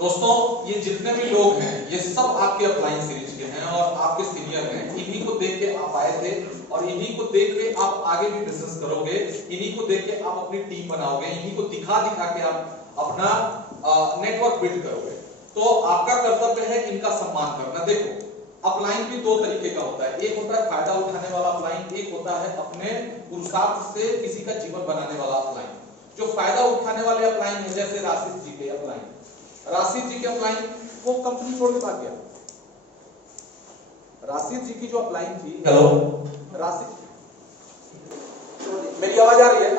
दोस्तों ये जितने भी लोग हैं ये सब आपके अपलाइन सीरीज के हैं और आपके सीनियर हैं। इन्हीं को देख के आप आए थे और इन्हीं को देख के आप आगे भी बिजनेस करोगे, इन्हीं को देख के आप अपनी टीम बनाओगे, इन्हीं को दिखा दिखा के आप अपना नेटवर्क बिल्ड करोगे। तो आपका कर्तव्य है इनका सम्मान करना। देखो अपलाइन भी दो तरीके का होता है, एक होता है फायदा उठाने वाला अपलाइन, एक होता है अपने पुरुषार्थ से किसी का जीवन बनाने वाला अपलाइन। जो फायदा उठाने वाले अपलाइन है जैसे राशिद जी के अपलाइन, राशिद जी के अपलाइन वो कंपनी छोड़ के भाग गया। राशिद जी की जो अपलाइन थी, हेलो राशिद, मेरी आवाज आ रही है?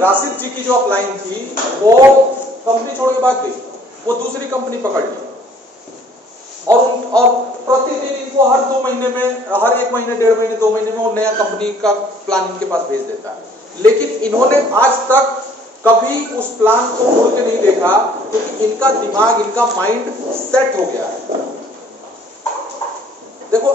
राशिद जी की जो अपलाइन थी वो कंपनी छोड़ के भाग गई, वो दूसरी कंपनी पकड़ ली और प्रतिदिन इनको हर 2 महीने में, हर 1 महीने 1.5 महीने 2 महीने में वो नया कंपनी का प्लान इनके पास भेज देता है। लेकिन इन्होंने आज तक कभी उस प्लान को मुड़ के नहीं देखा क्योंकि इनका दिमाग, इनका माइंड सेट हो गया है। देखो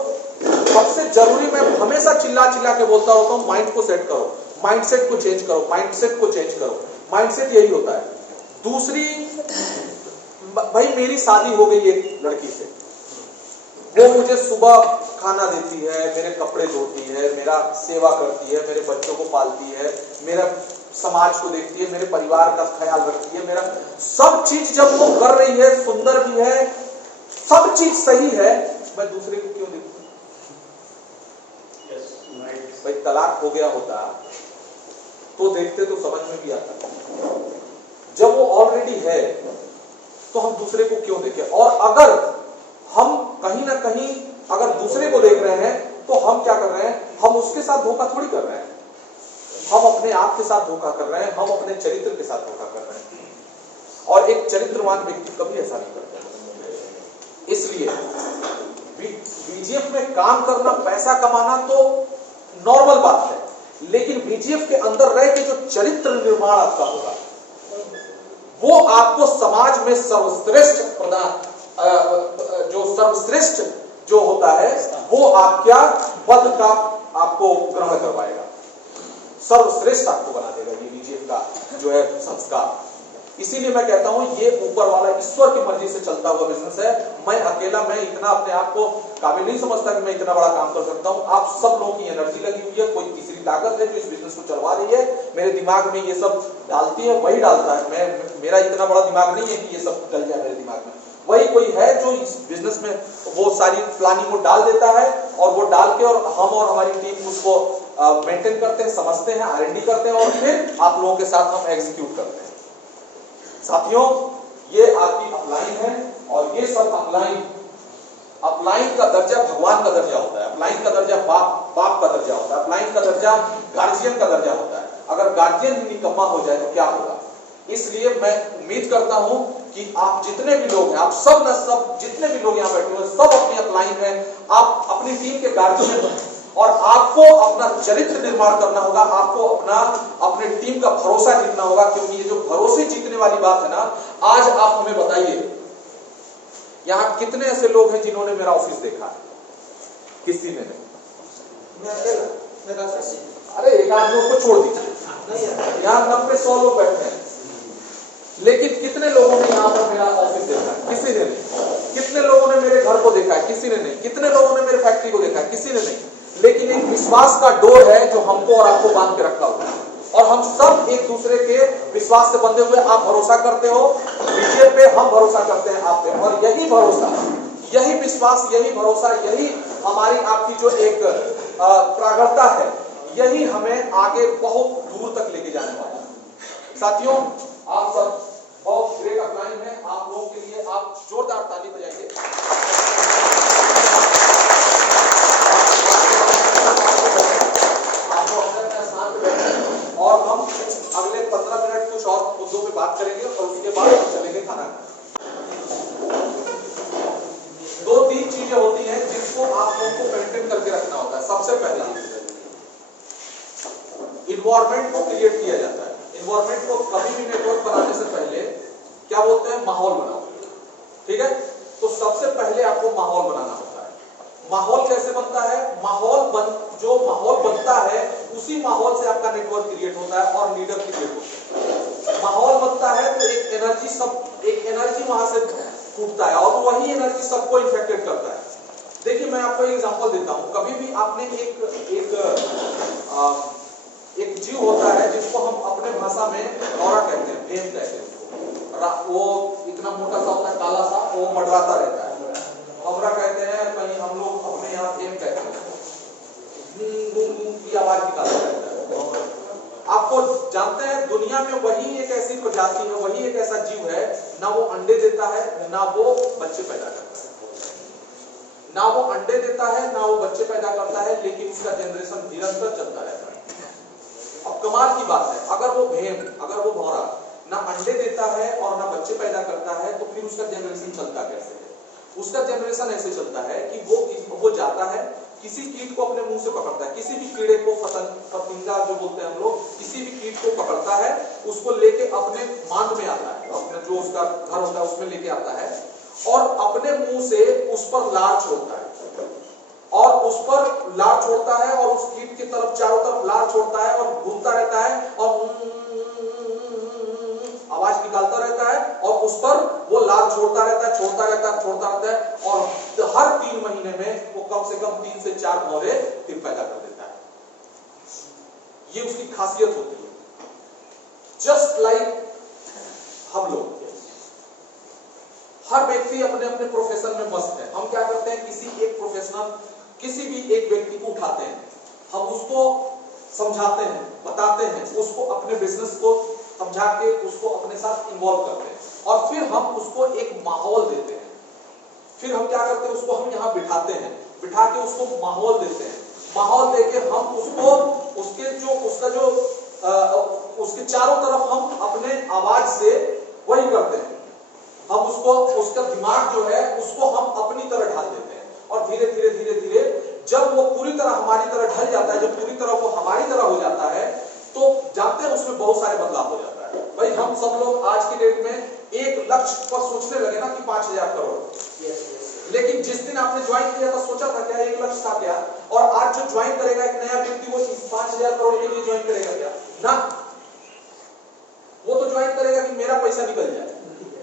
सबसे जरूरी, मैं हमेशा चिल्ला चिल्ला के बोलता होता हूं, माइंड को सेट करो, माइंडसेट को चेंज करो, माइंडसेट को चेंज करो। माइंडसेट यही होता है। दूसरी, भाई मेरी शादी हो गई एक लड़की से, वो मुझे सुबह खाना देती है, मेरे कपड़े धोती है, मेरा सेवा करती है, मेरे बच्चों को पालती है, मेरा समाज को देखती है, मेरे परिवार का ख्याल रखती है, मेरा सब चीज जब वो कर रही है, सुंदर भी है, सब चीज सही है, मैं दूसरे को क्यों देखूं? भाई तलाक हो गया होता तो देखते तो समझ में भी आता। जब वो ऑलरेडी है तो हम दूसरे को क्यों देखें? और अगर हम कहीं ना कहीं अगर दूसरे को देख रहे हैं तो हम क्या कर रहे हैं? हम उसके साथ धोखा थोड़ी कर रहे हैं, हम अपने आप के साथ धोखा कर रहे हैं, हम अपने चरित्र के साथ धोखा कर रहे हैं। और एक चरित्रवान व्यक्ति कभी ऐसा नहीं करता। इसलिए बीजीएफ में काम करना, पैसा कमाना तो नॉर्मल बात है, लेकिन बीजीएफ के अंदर रह के जो चरित्र निर्माण आपका होगा वो आपको समाज में सर्वश्रेष्ठ सर्वश्रेष्ठ जो होता है वो आपका पद का आपको ग्रहण करवाएगा, सर्वश्रेष्ठ आपको बना देगा ये बीजेपी का जो है संस्कार। इसीलिए मैं कहता हूं ये ऊपर वाला ईश्वर की मर्जी से चलता हुआ बिजनेस है। मैं अकेला, मैं इतना अपने आप को काबिल नहीं समझता कि मैं इतना बड़ा काम कर सकता हूं। आप सब लोगों की एनर्जी लगी हुई है, कोई तीसरी ताकत है जो इस बिजनेस को चलवा रही है, मेरे दिमाग में ये सब डालती है, वही डालता है। मेरा इतना बड़ा दिमाग नहीं है कि ये सब डल जाए मेरे दिमाग में, वही कोई है जो इस बिजनेस में वो सारी प्लानिंग को डाल देता है और वो डाल के, और हम और हमारी टीम उसको मेंटेन करते हैं, समझते हैं, R&D करते हैं और फिर आप लोगों के साथ हम एग्जीक्यूट करते हैं। साथियों ये आपकी अपलाइन है और ये सब अपलाइन का दर्जा भगवान का दर्जा होता है, अपलाइन का दर्जा बाप का दर्जा होता है, अपलाइन का दर्जा गार्जियन का दर्जा होता है। अगर गार्जियन ही निकम्मा हो जाए तो क्या होगा? इसलिए मैं उम्मीद करता हूं कि आप जितने भी लोग हैं, आप सब जितने भी लोग यहाँ बैठे हुए सब अपनी अपलाइन है, आप अपनी टीम के गार्जियन हैं और आपको अपना चरित्र निर्माण करना होगा, आपको अपने टीम का भरोसा जीतना होगा। क्योंकि ये जो भरोसे जीतने वाली बात है ना, आज आप हमें बताइए यहाँ कितने ऐसे लोग हैं जिन्होंने मेरा ऑफिस देखा है? किसी ने नहीं। अरे एक आध लोग को छोड़ दीजिए, यहाँ 90-100 लोग बैठे हैं, लेकिन कितने लोगों ने यहाँ पर मेरा ऑफिस देखा है? किसी ने नहीं। कितने लोगों ने मेरे घर को देखा है? किसी ने नहीं। कितने लोगों ने मेरे फैक्ट्री को देखा है? किसी ने नहीं। लेकिन एक विश्वास का डोर है जो हमको और आपको बांध के रखा हुआ है और हम सब एक दूसरे के विश्वास से बंधे हुए। आप भरोसा करते हो बीजेपी पे, हम भरोसा करते हैं आप पे, और यही भरोसा, यही विश्वास, यही भरोसा, यही हमारी आपकी जो एक प्रागढ़ता है, यही हमें आगे बहुत दूर तक लेके जाने वाला है। साथियों आप सब बहुत ग्रेट अपलाइन है, आप लोगों के लिए आप जोरदार ताली बजाइए। और हम अगले 15 मिनट कुछ और मुद्दों पे बात करेंगे और उसके बाद हम चलेंगे खाना। 2-3 चीजें होती हैं जिसको आप लोगों को मेंटेन करके रखना होता है। सबसे पहला इन्वायरमेंट को क्रिएट किया जाता है। इन्वायरमेंट को कभी भी नेटवर्क बनाने से पहले क्या बोलते हैं? माहौल बनाओ, ठीक है? तो सबसे पहले आपको माहौल बनाना होता है। माहौल कैसे बनता है? जो माहौल बनता है उसी माहौल से आपका नेटवर्क क्रिएट होता है और लीडर क्रिएट होता है। माहौल बनता है तो एक एनर्जी वहां से फूटता है और वही एनर्जी सबको इन्फेक्टेड करता है। देखिए मैं आपको एक एग्जांपल देता हूं। कभी भी आपने एक जीव होता है जिसको हम अपने भाषा में नौरा कहते हैं, भेम कहते हैं। वो इतना मोटा सा होता है, काला सा, वो मंडराता रहता है। भमरा कहते हैं, कहीं हम लोग अपने यहाँ भेम कहते हैं, की आवाज निकालता रहता है। आपको जानते हैं दुनिया में वही एक ऐसी प्रजाति है, वही एक ऐसा जीव है, ना वो अंडे देता है ना वो बच्चे पैदा करता है। ना वो अंडे देता है ना वो बच्चे पैदा करता है, लेकिन उसका जनरेशन निरंतर चलता रहता है। अब कमाल की बात है, अगर वो भेम, अगर वो भौरा ना अंडे देता है और ना बच्चे पैदा करता है, तो फिर उसका जनरेशन चलता कैसे है? उसका जनरेशन ऐसे चलता है कि वो जाता है, किसी कीट को अपने मुंह से पकड़ता है, किसी भी कीड़े को, पतंगा जो बोलते हैं हम लोग, किसी भी कीट को पकड़ता है, उसको लेके अपने मांद में आता है, अपने जो उसका घर होता है उसमें लेके आता है और अपने मुंह से उस पर लार छोड़ता है और उस पर लार छोड़ता है और उस कीट की तरफ चारों तरफ लार छोड़ता है और घूमता रहता है और आवाज निकालता रहता है और उस पर वो लार छोड़ता रहता है, छोड़ता रहता है, छोड़ता रहता है और हर 3 महीने में वो कम से कम 3 से 4 भौरे फिर पैदा कर देता है। ये उसकी खासियत होती है। जस्ट लाइक हम लोग, हर व्यक्ति अपने अपने प्रोफेशन में मस्त है। हम क्या करते हैं, किसी एक प्रोफेशनल, किसी भी एक व्यक्ति को उठाते हैं, हम उसको समझाते हैं, बताते हैं, उसको अपने बिजनेस को समझा के उसको अपने साथ इन्वॉल्व करते हैं और फिर हम उसको एक माहौल देते हैं। फिर हम क्या करते हैं, उसको हम यहाँ बिठाते हैं, बिठा के उसको माहौल देते हैं। माहौल देके हम उसको उसके चारों तरफ हम अपने आवाज से वही करते हैं। हम उसको, उसका दिमाग जो है उसको हम अपनी तरह ढाल देते हैं और धीरे धीरे धीरे धीरे जब वो पूरी तरह हमारी तरह ढल जाता है, जब पूरी तरह वो हमारी तरह हो जाता है, तो जानते हैं उसमें बहुत सारे बदलाव हो जाता है। भाई हम सब लोग आज की डेट में एक लक्ष्य पर सोचने लगे ना कि 5,000 करोड़। लेकिन जिस दिन आपने ज्वाइन किया था, सोचा था क्या एक लक्ष्य था क्या? और आज जो ज्वाइन करेगा एक नया व्यक्ति, वो 5,000 करोड़ के लिए ज्वाइन करेगा क्या? ना, वो तो ज्वाइन करेगा कि मेरा पैसा निकल जाए।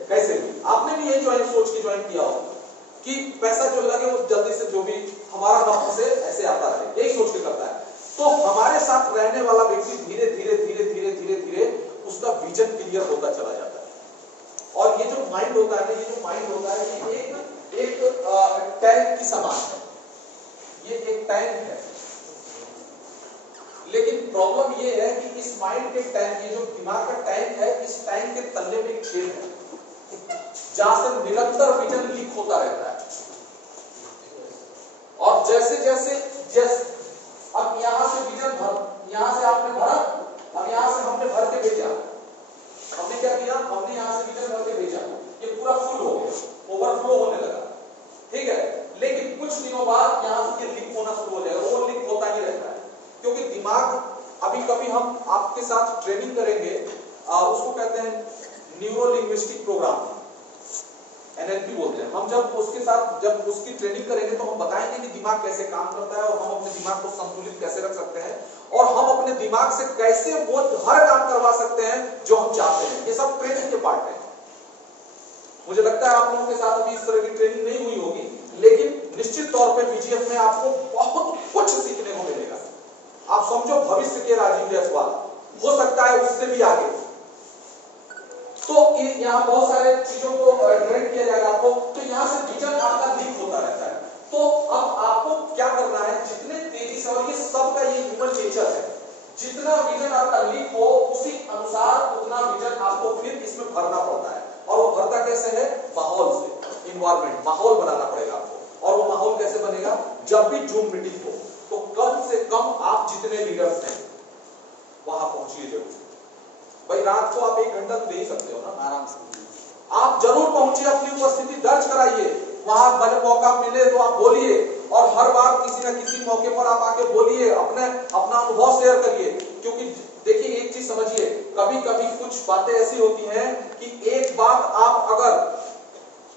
कैसे? आपने भी यही सोच के ज्वाइन किया हो कि पैसा जो लगे वो जल्दी से, जो भी हमारा नफा से ऐसे आता रहे, यही सोच के करता है। तो हमारे साथ रहने वाला व्यक्ति धीरे धीरे धीरे धीरे धीरे धीरे उसका विजन क्लियर होता चला जाता है। और ये जो माइंड होता है, ये जो माइंड होता है, ये एक टैंक की समान है। ये एक टैंक है, लेकिन प्रॉब्लम ये है कि इस माइंड के टैंक, ये जो दिमाग का टैंक है, इस टैंक के तल्ले में एक छेद है जहां से निरंतर विजन लीक होता रहता है। और जैसे जैसे अब यहां से विजन भर, यहां से आपने भरा, अब यहां से हमने भर के भेजा। हमने क्या किया, हमने यहां से विजन भर के भेजा, ये पूरा फुल हो गया, ओवरफ्लो होने लगा, ठीक है। लेकिन कुछ दिनों बाद यहां से ये लीक होना शुरू हो जाएगा। वो लीक होता ही रहता है क्योंकि दिमाग, अभी कभी हम आपके साथ ट्रेनिंग करेंगे, उसको कहते हैं न्यूरो लिंग्विस्टिक प्रोग्राम, NLP बोलते हैं। हम जब उसके साथ जब उसकी ट्रेनिंग करेंगे तो हम बताएंगे कि दिमाग कैसे काम करता है और हम अपने दिमाग को संतुलित कैसे रख सकते हैं और हम अपने दिमाग से कैसे वो हर काम करवा सकते हैं जो हम चाहते हैं। ये सब ट्रेनिंग के पार्ट है। मुझे लगता है आप लोगों के साथ अभी इस तरह की ट्रेनिंग नहीं हुई होगी, लेकिन निश्चित तौर पे BGF में आपको बहुत कुछ सीखने को मिलेगा। आप समझो भविष्य के राजीव जायसवाल, हो सकता है उससे भी आगे। तो यहाँ बहुत सारे चीजों को ट्रेन किया जाएगा आपको, तो यहाँ से विजन आपका लीक होता रहता है। तो अब आपको क्या करना है, जितने तेजी से, और ये सबका ये ह्यूमन नेचर है, जितना विजन आपका लीक हो उसी अनुसार उतना विजन आपको फिर इसमें भरना पड़ता है। और वो भरता कैसे है? माहौल से, इन्वायरमेंट, माहौल बनाना पड़ेगा आपको। और वो माहौल कैसे बनेगा? जब भी जूम मीटिंग हो तो कम से कम आप जितने लीडर्स हैं वहां पहुंचिए जरूर। भाई रात को आप 1 घंटा तो दे ही सकते हो ना, आराम से आप जरूर पहुंचिए, अपनी उपस्थिति दर्ज कराइए। वहां भले मौका मिले तो आप बोलिए और हर बार किसी न किसी मौके पर आप आके बोलिए, अपना अनुभव शेयर करिए। क्योंकि देखिए एक चीज समझिए, कभी कभी कुछ बातें ऐसी होती हैं कि एक बात आप अगर,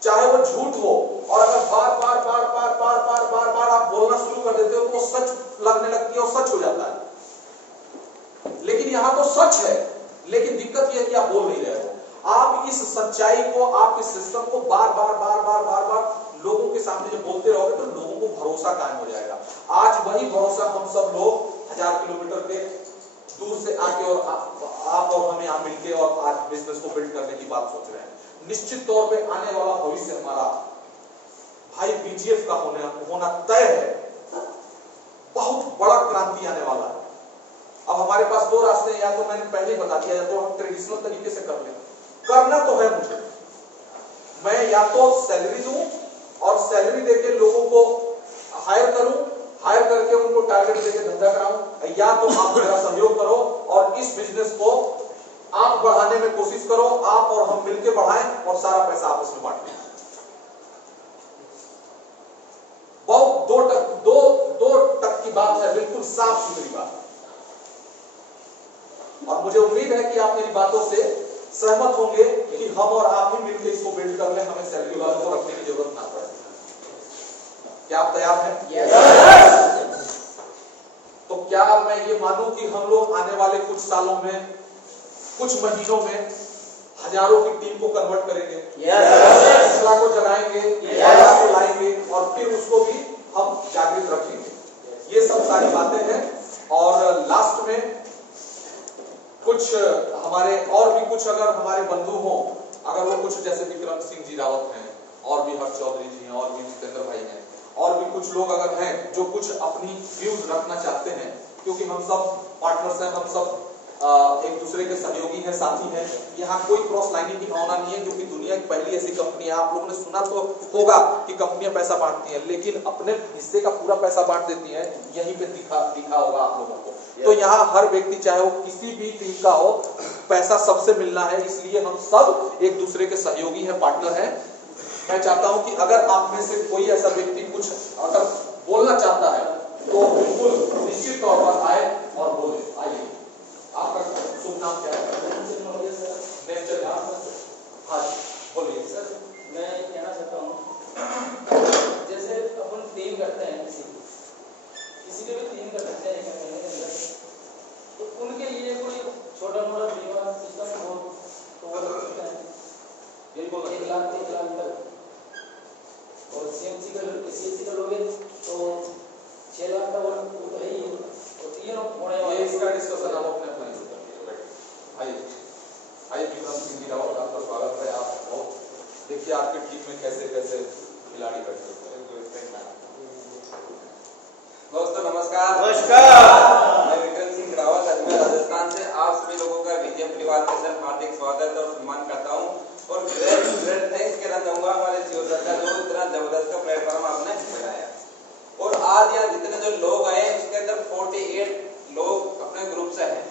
चाहे वो झूठ हो, और अगर बार बार बार बार बार बार बार बार आप बोलना शुरू कर देते हो तो सच लगने लगती है और सच हो जाता है। लेकिन यहां तो सच है, लेकिन दिक्कत यह है कि आप बोल नहीं रहे हो। आप इस सच्चाई को, आप इस सिस्टम को बार बार लोगों के सामने जब बोलते रहोगे तो लोगों को भरोसा कायम हो जाएगा। आज वही भरोसा हम सब लोग 1000 किलोमीटर के दूर से आके और आप और हमें यहाँ मिलके और आज बिजनेस को बिल्ड करने की बात सोच रहे हैं। निश्चित तौर पे आने वाला भविष्य हमारा भाई बीजीएफ का होना तय है। बहुत बड़ा क्रांति आने वाला है। अब हमारे पास दो रास्ते हैं, या तो मैंने पहले ही बता दिया, या तो हम ट्रेडिशनल तरीके से कर ले। करना तो है मुझे, मैं या तो सैलरी दूं और सैलरी देके लोगों को हायर करूं, हायर करके उनको टारगेट देके धंधा कराऊं, या तो आप मेरा सहयोग करो और इस बिजनेस को आप बढ़ाने में कोशिश करो, आप और हम मिलकर बढ़ाएं और सारा पैसा आपस में बांटें। बहुत दो टक की बात है, बिल्कुल साफ सुथरी बात। और मुझे उम्मीद है कि आप मेरी बातों से सहमत होंगे कि हम और आप ही मिलकर इसको बिल्ड कर लें, हमें सैलरी वालों को रखने की जरूरत ना पड़े। क्या आप तैयार हैं? yes. तो क्या मैं ये मानूं कि हम लोग आने वाले कुछ सालों में, कुछ महीनों में हजारों की टीम को कन्वर्ट करेंगे, टेस्ला को जलाएंगे, को लाएंगे और फिर उसको भी हम जागृत रखेंगे। ये सब सारी बातें हैं। और लास्ट में कुछ हमारे और भी कुछ अगर हमारे बंधु हो, अगर वो कुछ जैसे विक्रम सिंह जी रावत हैं, और भी हर्ष चौधरी जी हैं, और भी जितेंद्र भाई हैं, और भी कुछ लोग अगर हैं जो कुछ अपनी व्यूज रखना चाहते हैं, क्योंकि हम सब पार्टनर्स हैं, हम सब एक दूसरे के सहयोगी हैं, साथी हैं। यहाँ कोई क्रॉस लाइनिंग की भावना नहीं है, क्योंकि दुनिया की पहली ऐसी कंपनी है, आप लोगों ने सुना तो होगा कि कंपनियां पैसा बांटती हैं, लेकिन अपने हिस्से का पूरा पैसा बांट देती हैं। यहीं पे दिखा होगा आप लोगों को। तो यहाँ हर व्यक्ति, चाहे वो किसी भी टीम का हो, पैसा सबसे मिलना है। इसलिए हम सब एक दूसरे के सहयोगी हैं, पार्टनर हैं। मैं चाहता हूं कि अगर आप में से कोई ऐसा व्यक्ति कुछ अगर बोलना चाहता है तो बिल्कुल निश्चित तौर पर आए और बोले। आइए, आपका शुभ नाम क्या है? हाँ बोलिए सर। मैं कहना चाहता हूँ, जैसे अपन टीम करते हैं, किसी के भी टीम कर सकते हैं एक महीने के अंदर, तो उनके लिए कोई छोटा मोटा बीमा सिस्टम हो तो वो कर सकते हैं। बिल्कुल 1 लाख तक, और सीएमसी का लोगे तो 6 लाख का वो तो है ही। तो तीनों होने वाले इसका डिस्कशन हम अपने आइए विक्रम सिंह जी रावत, आपका स्वागत है। आप बहुत देखिए आपकी टीम में कैसे कैसे खिलाड़ी बैठे हैं। दोस्तों नमस्कार। मैं विक्रम सिंह रावत अजमेर राजस्थान से आप सभी लोगों का विजय परिवार के साथ हार्दिक स्वागत और सम्मान करता हूं और ग्रेट थैंक्स कहना चाहूंगा हमारे सीओ सर का, जो इतना जबरदस्त का प्लेटफॉर्म आपने बनाया। और आज यहाँ जितने जो लोग आए उसके अंदर 48 लोग अपने ग्रुप से हैं।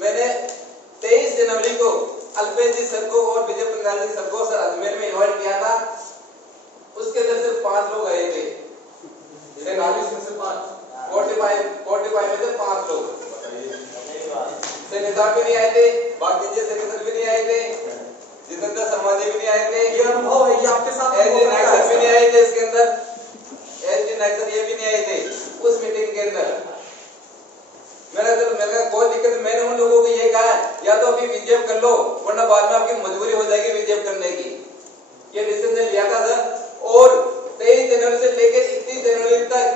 मैंने 23 जनवरी को अल्पेश जी सर को और विजय पंजाल जी सर को सर अजमेर में इन्वाइट किया था, उसके अंदर सिर्फ 5 लोग आए थे। 40 में से 5, 45 में से 5 लोग। सेनेटर भी नहीं आए थे, बाकी जी सेनेटर भी नहीं आए थे, जितेंद्र शर्मा जी भी नहीं आए थे, ये अनुभव है, ये आपके साथ एसडी नाइकर भी नहीं आए थे इसके अंदर, एसडी नाइकर ये भी नहीं आए थे उस मीटिंग के अंदर। मेरा कोई दिक्कत, मैंने उन लोगों को ये कहा या तो अभी विजेप कर लो वरना बाद में आपकी मजबूरी हो जाएगी विजेप करने की, ये डिसीजन लिया था सर। और 23 जनवरी से लेकर 31 जनवरी तक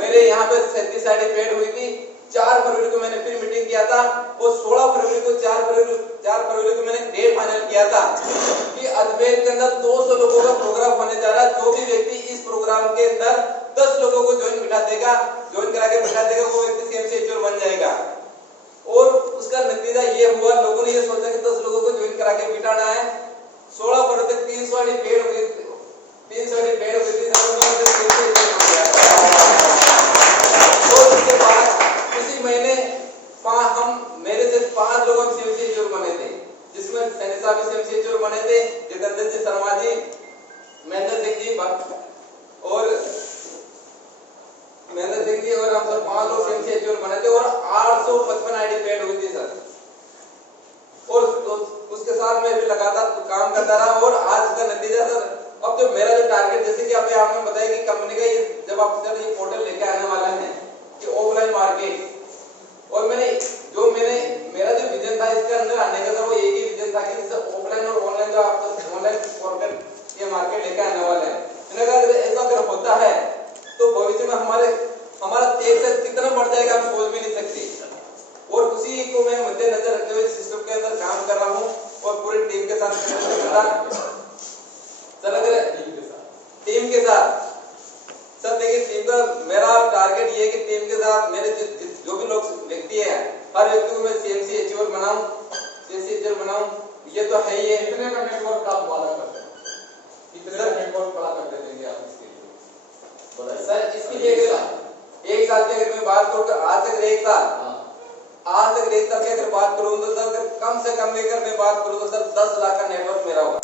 मेरे यहाँ पे 37 साड़ी पेड हुई थी। 4 फरवरी को मैंने फिर मीटिंग किया था और 16 फरवरी को 4 फरवरी को मैंने डेट फाइनल किया था कि अजमेर के अंदर 200 लोगों का प्रोग्राम होने जा रहा है। जो भी व्यक्ति इस प्रोग्राम के अंदर 10 लोगों को ज्वाइन करा के बिठा देगा वो व्यक्ति सीएमसी एचओ बन जाएगा। और उसका नतीजा ये हुआ, लोगों ने ये सोचा कि 10 लोगों को ज्वाइन करा के बिठाना है। 16 फरवरी तक 300 वाली पेड हुई थी, 300 वाली पेड हुई थी। और उसके बाद उसी महीने हम मेरे से 5 लोग हम सीएमसी एचओ बने थे, जिसमें सैनी साहब भी सीएमसी एचओ बने थे, जितेंद्र जी शर्मा जी, महेंद्र सिंह जी और हम सब 5 लोग सीएमसी एचओ बने थे और 855 आईडी पेड हुई थी सर। और उसके साथ मैं भी लगातार काम करता रहा और आज का नतीजा सर, अब जो मेरा जो टारगेट, जैसे कि अभी आपने बताया कि कंपनी का ये जब आप सर ये पोर्टल लेके आने वाला है कि ऑफलाइन मार्केट, और मेरा जो विजन था इसके अंदर आने का सर, वो एक ही विजन था कि जैसे ऑफलाइन और ऑनलाइन जो आप ऑनलाइन पोर्टल ये मार्केट लेके आने वाले हैं। मैंने कहा अगर ऐसा अगर होता है तो भविष्य में हमारा तेज से कितना बढ़ जाएगा हम सोच भी नहीं सकते। और उसी को मैं मद्देनजर रखते हुए सिस्टम के अंदर काम कर रहा हूँ और पूरी टीम के साथ टीम के साथ सर देखिए, टीम का मेरा टारगेट ये है कि टीम के साथ मेरे जो भी लोग व्यक्ति है, हर व्यक्ति को मैं सीएमसी एचओ बनाऊं, सीएमसी एचओ बनाऊं। ये तो है ही है। कितने का नेटवर्क आप वादा करते हैं, कितने का नेटवर्क बड़ा कर देंगे आप इसके लिए बताइए सर। इसके लिए 1 साल की अगर मैं बात करूं तो आज तक 1 साल की अगर बात करूं तो सर कम से कम लेकर मैं बात करूं तो सर 10 लाख का नेटवर्क मेरा होगा।